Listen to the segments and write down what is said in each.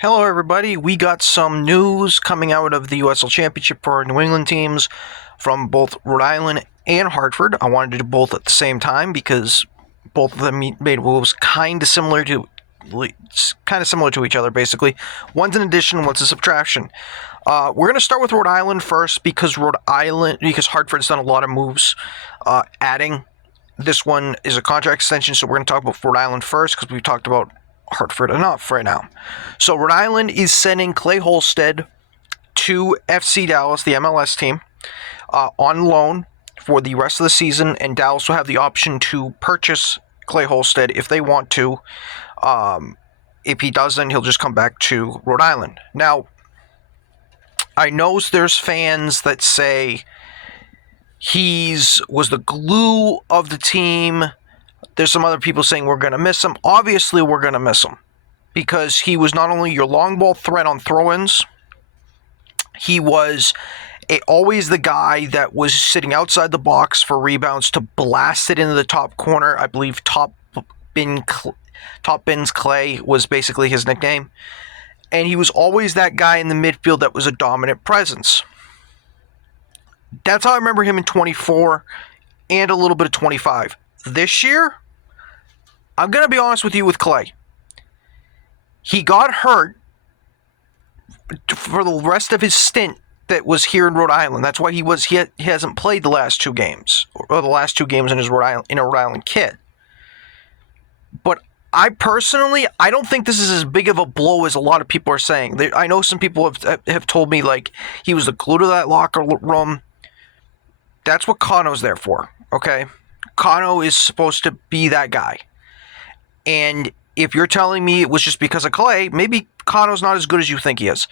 Hello, everybody. We got some news coming out of the USL Championship for our New England teams from both Rhode Island and Hartford. I wanted to do both at the same time because both of them made moves kind of similar to each other, basically. One's an addition, one's a subtraction. We're going to start with Rhode Island first because Hartford's done a lot of moves, adding. This one is a contract extension, so we're going to talk about Rhode Island first because we've talked about Hartford enough right now. So Rhode Island is sending Clay Holstad to FC Dallas, the MLS team, on loan for the rest of the season, and Dallas will have the option to purchase Clay Holstad if they want to. If he doesn't, he'll just come back to Rhode Island. Now, I know there's fans that say was the glue of the team. There's some other people saying we're going to miss him. Obviously, we're going to miss him because he was not only your long ball threat on throw-ins, he was always the guy that was sitting outside the box for rebounds to blast it into the top corner. I believe Top Bins Clay was basically his nickname. And he was always that guy in the midfield that was a dominant presence. That's how I remember him in 24 and a little bit of 25. This year, I'm going to be honest with you with Clay. He got hurt for the rest of his stint that was here in Rhode Island. That's why he hasn't played the last two games, or the last two games in a Rhode Island kit. But I don't think this is as big of a blow as a lot of people are saying. I know some people have told me like he was the glue to that locker room. That's what Kano's there for, okay? Kano is supposed to be that guy. And if you're telling me it was just because of Clay, maybe Kano's not as good as you think he is.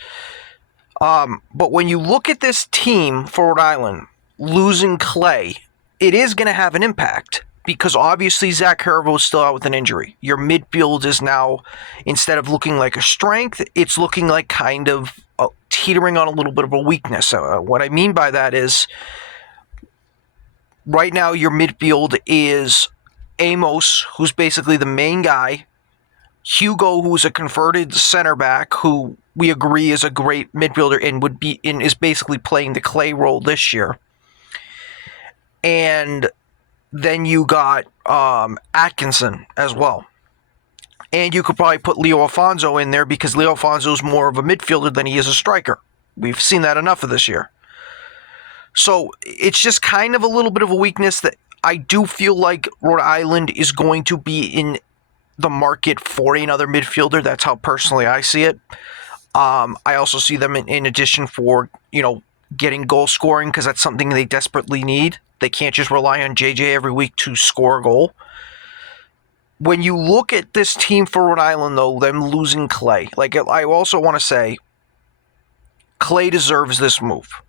But when you look at this team for Rhode Island, losing Clay, it is going to have an impact. Because obviously Zach Hervo is still out with an injury. Your midfield is now, instead of looking like a strength, it's looking like kind of teetering on a little bit of a weakness. What I mean by that is, right now, your midfield is Amos, who's basically the main guy, Hugo, who's a converted center back, who we agree is a great midfielder and is basically playing the Clay role this year, and then you got Atkinson as well, and you could probably put Leo Alfonso in there because Leo Alfonso is more of a midfielder than he is a striker. We've seen that enough of this year. So it's just kind of a little bit of a weakness that I do feel like Rhode Island is going to be in the market for another midfielder. That's how personally I see it. I also see them in addition for, getting goal scoring because that's something they desperately need. They can't just rely on JJ every week to score a goal. When you look at this team for Rhode Island, though, them losing Clay, I also want to say Clay deserves this move.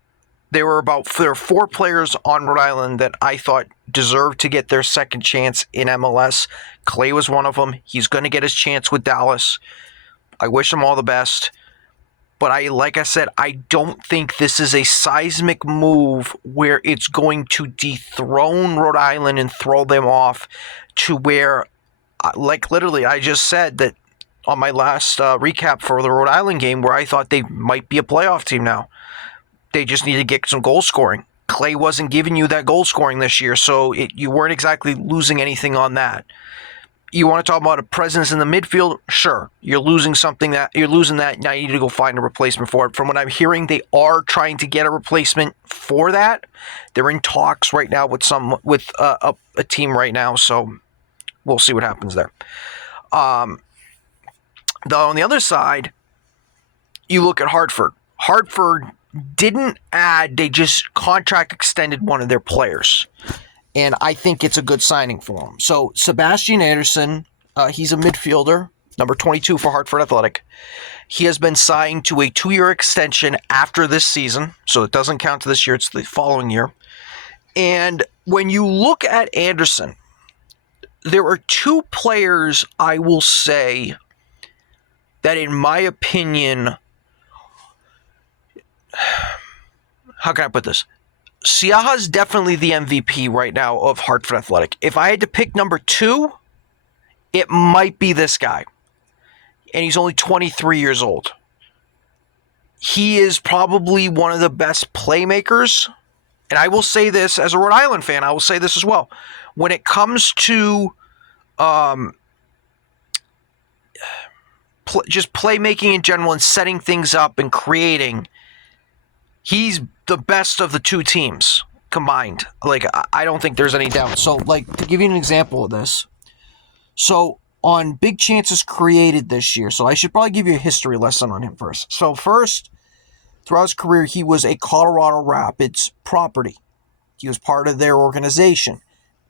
There are 4 players on Rhode Island that I thought deserved to get their second chance in MLS. Clay was one of them. He's going to get his chance with Dallas. I wish him all the best. But like I said, I don't think this is a seismic move where it's going to dethrone Rhode Island and throw them off to where, literally, I just said that on my last recap for the Rhode Island game where I thought they might be a playoff team now. They just need to get some goal scoring. Clay wasn't giving you that goal scoring this year, so you weren't exactly losing anything on that. You want to talk about a presence in the midfield? Sure. You're losing that. Now you need to go find a replacement for it. From what I'm hearing, they are trying to get a replacement for that. They're in talks right now with a team right now, so we'll see what happens there. Though on the other side, you look at Hartford. Hartford didn't add, they just contract extended one of their players. And I think it's a good signing for them. So Sebastian, he's a midfielder, number 22 for Hartford Athletic. He has been signed to a 2-year extension after this season. So it doesn't count to this year, it's the following year. And when you look at Anderson, there are 2 players I will say that in my opinion, how can I put this? Siaha's definitely the MVP right now of Hartford Athletic. If I had to pick number 2, it might be this guy. and he's only 23 years old. He is probably one of the best playmakers. And I will say this as a Rhode Island fan, I will say this as well. When it comes to just playmaking in general and setting things up and creating, he's the best of the two teams combined. Like, I don't think there's any doubt. So, like, to give you an example of this. So, on big chances created this year, so I should probably give you a history lesson on him first. So, first, throughout his career, he was a Colorado Rapids property. He was part of their organization.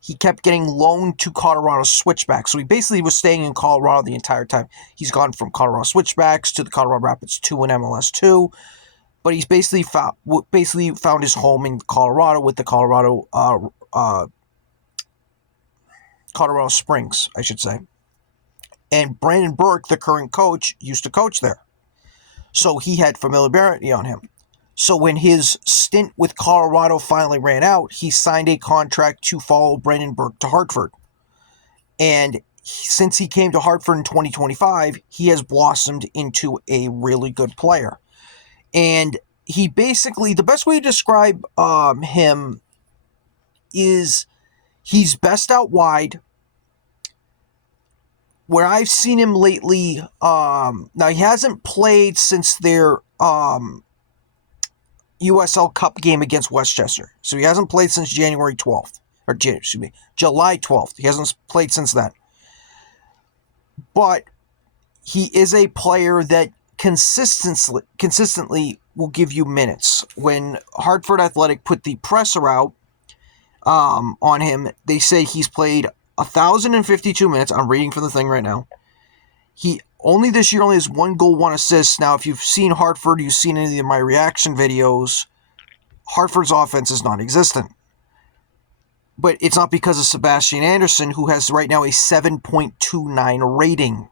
He kept getting loaned to Colorado Switchbacks. So he basically was staying in Colorado the entire time. He's gone from Colorado Switchbacks to the Colorado Rapids 2 and MLS 2. But he's basically found his home in Colorado with the Colorado Springs, I should say. And Brandon Burke, the current coach, used to coach there. So he had familiarity on him. So when his stint with Colorado finally ran out, he signed a contract to follow Brandon Burke to Hartford. And since he came to Hartford in 2025, he has blossomed into a really good player. And he basically, the best way to describe him is he's best out wide. Where I've seen him lately, now he hasn't played since their USL Cup game against Westchester. So he hasn't played since July 12th. He hasn't played since then. But he is a player that consistently will give you minutes. When Hartford Athletic put the presser out on him, they say he's played 1,052 minutes. I'm reading from the thing right now. He this year only has 1 goal, 1 assist. Now, if you've seen Hartford, you've seen any of my reaction videos, Hartford's offense is non-existent. But it's not because of Sebastian Anderson, who has right now a 7.29 rating.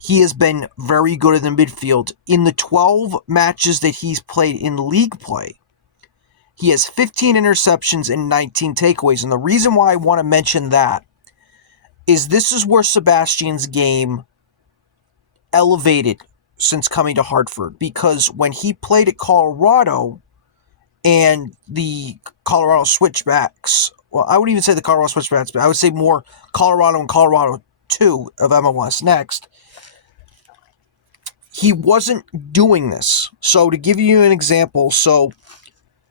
He has been very good in the midfield. In the 12 matches that he's played in league play, he has 15 interceptions and 19 takeaways. And the reason why I want to mention that is this is where Sebastian's game elevated since coming to Hartford. Because when he played at Colorado and the Colorado Switchbacks, well, I wouldn't even say the Colorado Switchbacks, but I would say more Colorado and Colorado 2 of MLS Next, he wasn't doing this. So to give you an example, so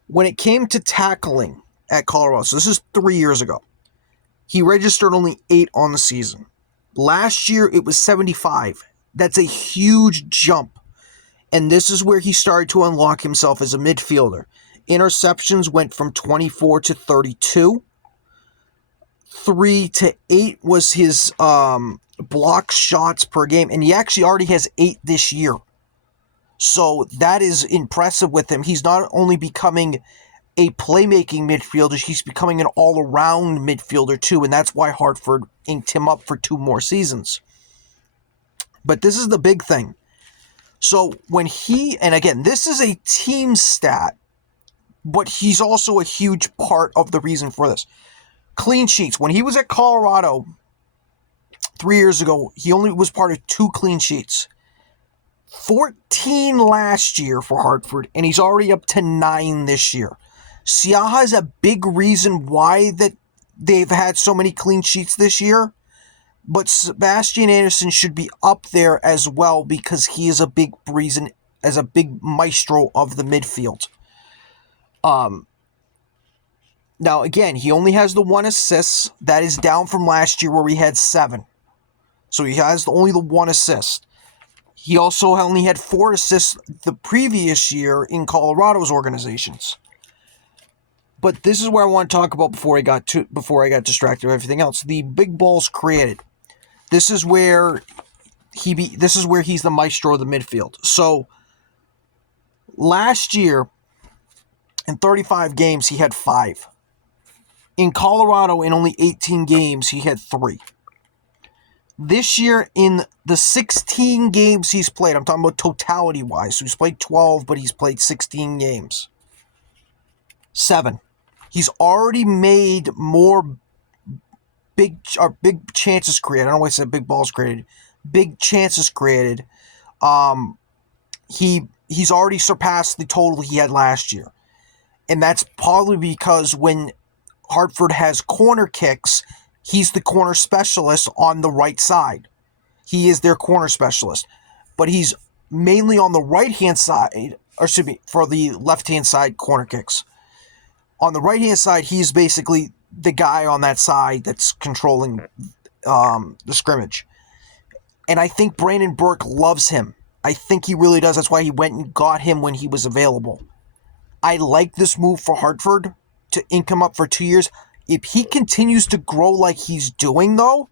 when it came to tackling at Colorado, so this is 3 years ago, he registered only 8 on the season. Last year, it was 75. That's a huge jump. And this is where he started to unlock himself as a midfielder. Interceptions went from 24 to 32. 3 to 8 was his block shots per game. And he actually already has 8 this year. So that is impressive with him. He's not only becoming a playmaking midfielder, he's becoming an all-around midfielder too, and that's why Hartford inked him up for 2 more seasons. But this is the big thing. So when and again, this is a team stat, but he's also a huge part of the reason for this. Clean sheets. When he was at Colorado 3 years ago, he only was part of 2 clean sheets. 14 last year for Hartford, and he's already up to 9 this year. Siaha is a big reason why that they've had so many clean sheets this year, but Sebastian Anderson should be up there as well because he is a big reason, as a big maestro of the midfield. Now, again, he only has the 1 assist. That is down from last year where he had 7. So he has only the 1 assist. He also only had 4 assists the previous year in Colorado's organizations. But this is where I want to talk about before I got distracted with everything else. The big balls created. This is where he's the maestro of the midfield. So last year in 35 games he had 5. In Colorado in only 18 games he had 3. This year, in the 16 games he's played, I'm talking about totality-wise, so he's played 12, but he's played 16 games. 7. He's already made more big chances created. I don't know why I said big balls created. big chances created. He's already surpassed the total he had last year. And that's probably because when Hartford has corner kicks, he's the corner specialist on the right side. He is their corner specialist. But he's mainly on the right-hand side, or excuse me, for the left-hand side corner kicks. On the right-hand side, he's basically the guy on that side that's controlling the scrimmage. And I think Brandon Burke loves him. I think he really does. That's why he went and got him when he was available. I like this move for Hartford to ink him up for 2 years. If he continues to grow like he's doing, though,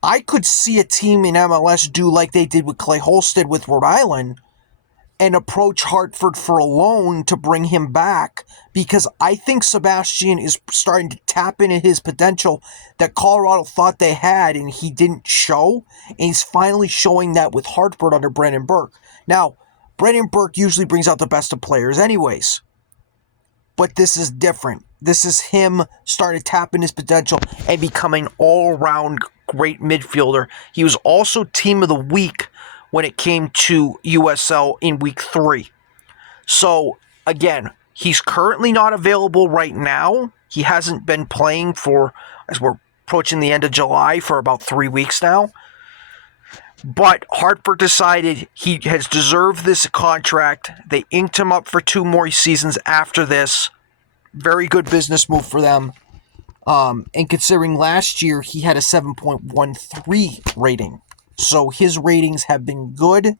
I could see a team in MLS do like they did with Clay Holstad with Rhode Island and approach Hartford for a loan to bring him back, because I think Sebastian is starting to tap into his potential that Colorado thought they had and he didn't show, and he's finally showing that with Hartford under Brandon Burke. Now, Brandon Burke usually brings out the best of players anyways, but this is different. This is him starting to tap in his potential and becoming all-around great midfielder. He was also Team of the Week when it came to USL in Week 3. So, again, he's currently not available right now. He hasn't been playing for, as we're approaching the end of July, for about 3 weeks now. But Hartford decided he has deserved this contract. They inked him up for 2 more seasons after this. Very good business move for them. And considering last year he had a 7.13 rating. So his ratings have been good.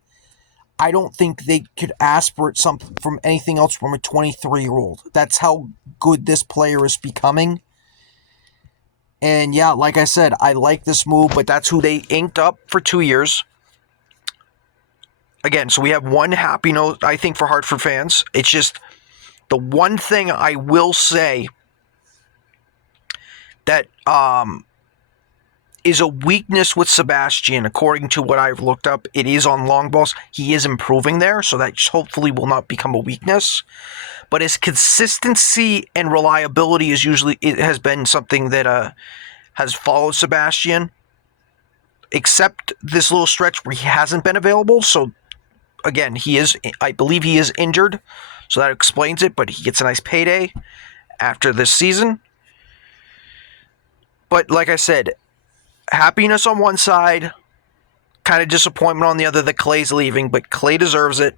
I don't think they could ask for something from anything else from a 23-year-old. That's how good this player is becoming. And yeah, like I said, I like this move, but that's who they inked up for 2 years. Again, so we have one happy note, I think, for Hartford fans. It's just the one thing I will say that is a weakness with Sebastian, according to what I've looked up. It is on long balls. He is improving there, so that hopefully will not become a weakness. But his consistency and reliability it has been something that has followed Sebastian, except this little stretch where he hasn't been available. So again, I believe he is injured, so that explains it, but he gets a nice payday after this season. But like I said, happiness on one side, kind of disappointment on the other that Clay's leaving, but Clay deserves it.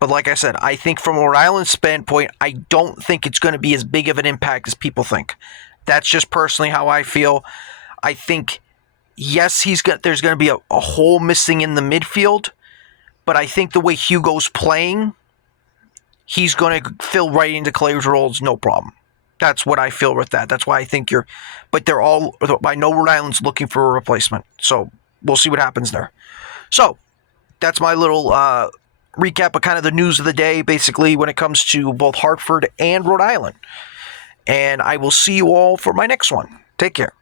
But like I said, I think from Rhode Island's standpoint, I don't think it's going to be as big of an impact as people think. That's just personally how I feel. I think, yes, there's going to be a hole missing in the midfield, but I think the way Hugo's playing, he's going to fill right into Clay's roles, no problem. That's what I feel with that. That's why I think but I know Rhode Island's looking for a replacement. So we'll see what happens there. So that's my little recap of kind of the news of the day, basically, when it comes to both Hartford and Rhode Island. And I will see you all for my next one. Take care.